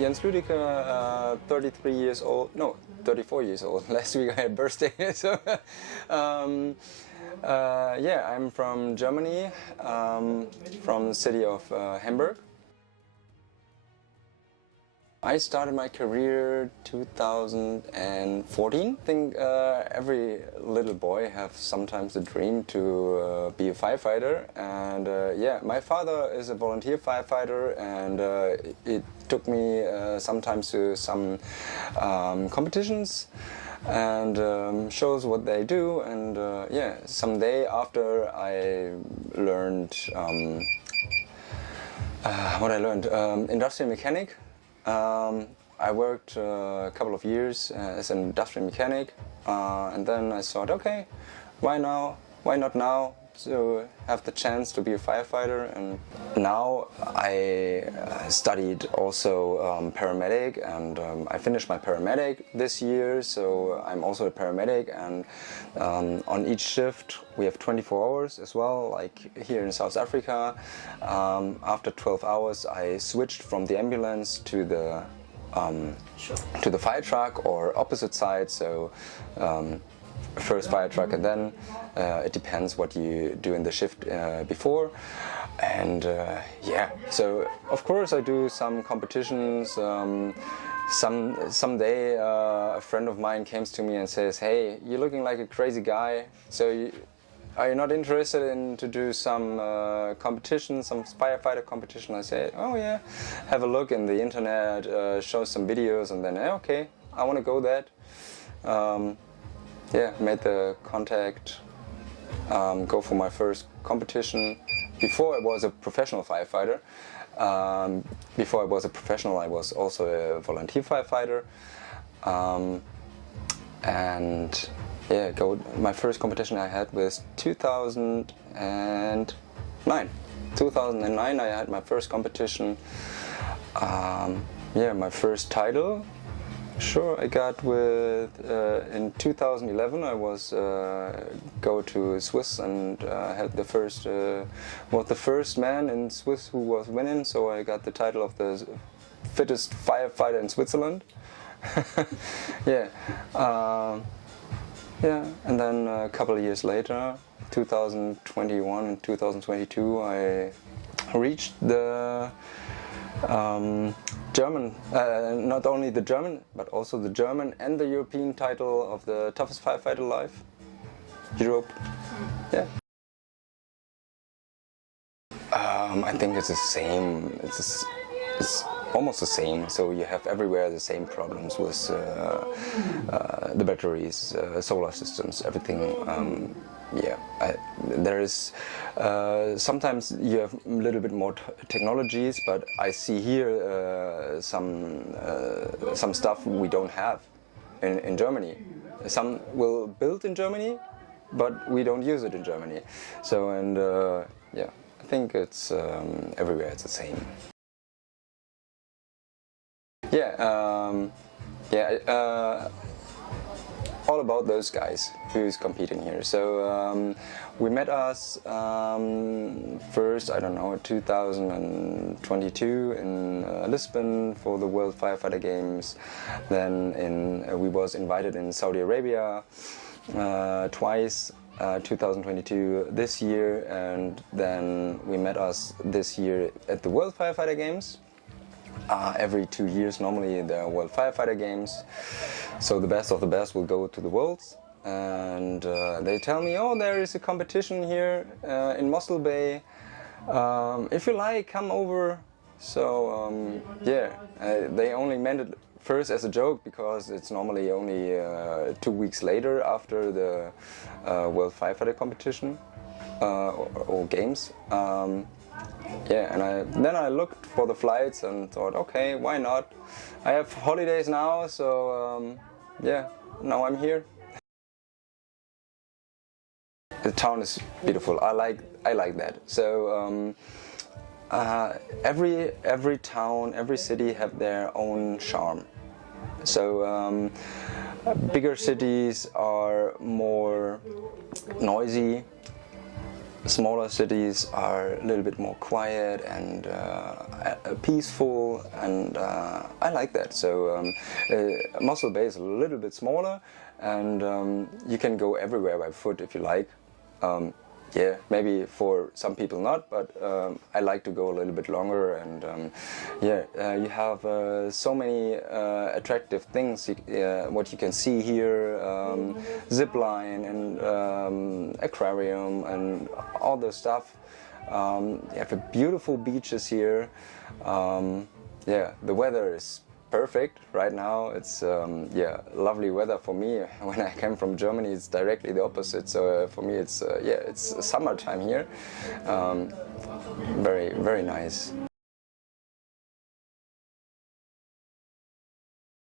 Jens Lüdeke, 33 years old, no, 34 years old. Last week I had birthday, so yeah, I'm from Germany, from the city of Hamburg. I started my career 2014. I think every little boy has sometimes a dream to be a firefighter, and yeah, my father is a volunteer firefighter, and it took me sometimes to some competitions and shows what they do, and yeah, someday after I learned what I learned, industrial mechanic. I worked a couple of years as an industrial mechanic, and then I thought, okay, why not now to have the chance to be a firefighter? And now I studied also paramedic, and I finished my paramedic this year, so I'm also a paramedic, and on each shift we have 24 hours as well, like here in South Africa. After 12 hours I switched from the ambulance to the fire truck or opposite side, so first fire truck, and then it depends what you do in the shift before. And yeah, so of course I do some competitions. Someday a friend of mine comes to me and says, hey, you're looking like a crazy guy, so are you not interested in to do some competition, some firefighter competition? I say, oh yeah, have a look in the internet, show some videos, and then okay, I want to go that. Yeah, made the contact, go for my first competition. Before I was a professional firefighter, before I was a professional, I was also a volunteer firefighter. And yeah, my first competition I had was 2009. 2009 I had my first competition. Yeah, my first title. Sure, I got with in 2011. I was go to Swiss and had the first was the first man in Swiss who was winning. So I got the title of the fittest firefighter in Switzerland. Yeah, yeah, and then a couple of years later, 2021 and 2022, I reached the German, not only the German, but also the German and the European title of the toughest firefighter alive, Europe. Yeah. I think it's the same. It's almost the same. So you have everywhere the same problems with the batteries, solar systems, everything. Yeah, there is sometimes you have a little bit more technologies, but I see here some stuff we don't have in Germany. Some will build in Germany, but we don't use it in Germany. So, and yeah, I think it's everywhere it's the same. Yeah, yeah. All about those guys who's competing here. So we met us first, I don't know, 2022 in Lisbon for the World Firefighter Games. Then we was invited in Saudi Arabia twice, 2022 this year, and then we met us this year at the World Firefighter Games. Every 2 years normally there are World Firefighter Games, so the best of the best will go to the Worlds, and they tell me, oh, there is a competition here in Mossel Bay, if you like, come over. So yeah, they only meant it first as a joke, because it's normally only 2 weeks later after the World Firefighter competition or games. Yeah, and then I looked for the flights and thought, okay, why not? I have holidays now, so yeah, now I'm here. The town is beautiful. I like that. So every town, every city have their own charm. So bigger cities are more noisy. smaller cities are a little bit more quiet and peaceful, and I like that. So Mossel Bay is a little bit smaller, and you can go everywhere by foot if you like. Yeah, maybe for some people not, but I like to go a little bit longer, and yeah, you have so many attractive things. What you can see here, zip line and aquarium and all the stuff. You have beautiful beaches here. Yeah, the weather is perfect right now. It's yeah, lovely weather for me. When I came from Germany, it's directly the opposite. So for me, it's yeah, it's summertime here. Very nice.